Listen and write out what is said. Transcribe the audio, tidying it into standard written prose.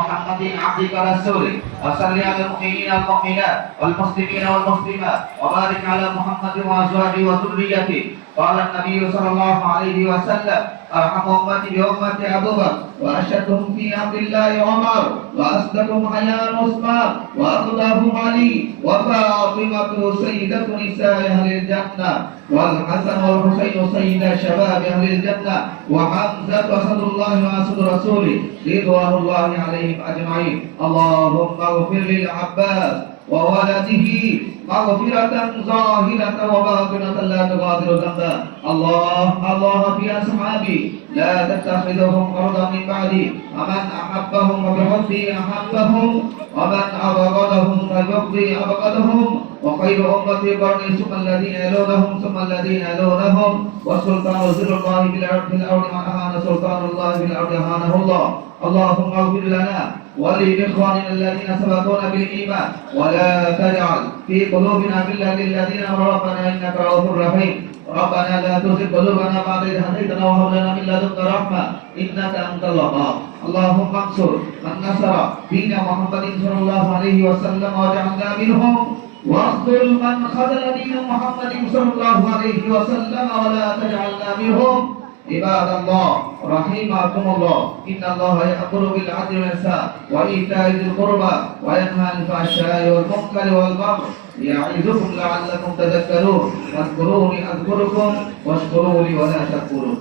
محمد عبدك ورسولك وصل على المؤمنين والمؤمنات والمسلمين والمسلمات وبارك على محمد وازواجه وذريته. قال النبي صلى الله عليه وسلم: ارحم امتي بامه ابو بكر واشدهم في امر الله عمر واصدقهم حياء عثمان واقضاهم علي وفاطمه سيده نساء اهل الجنه والحسن والحسين سيد شباب اهل الجنه وحمزه اسد الله واسد رسوله رضوان الله عليهم اجمعين. اللهم اغفر للعباس وولده مغفرة ظاهرة وباطنة لا تغادر ذنبا. الله في أصحابي لا تتخذهم قرضا من بعدي. ومن أحبهم فبحبي أحبهم ومن أبغضهم فبغضي أبغضهم. وخير أمتي قرني ثم الذين يلونهم ثم الذين يلونهم. والسلطان ذل الله في الأرض من أهان سلطان الله في الأرض أهانه الله. اللهم اغفر لنا ولإخواننا الذين سبقونا بالإيمان ولا تجعل في قلوبنا غلا للذين آمنوا ربنا إنك رؤوف رحيم. ربنا لا تزغ قلوبنا بعد إذ هديتنا وهب لنا من لدنك رحمة إنك أنت الوهاب. اللهم انصر من نصر دين محمد صلى الله عليه وسلم واجعلنا منهم واخذل من خذل دين محمد صلى الله عليه وسلم ولا تجعلنا منهم. عباد الله رحمكم الله إن الله يأمر بالعدل والإحسان وإيتاء ذي القربى وينهى عن الفحشاء والمنكر والبغي يعظكم لعلكم تذكرون. فاذكروني أذكركم واشكروا لي ولا تكفرون.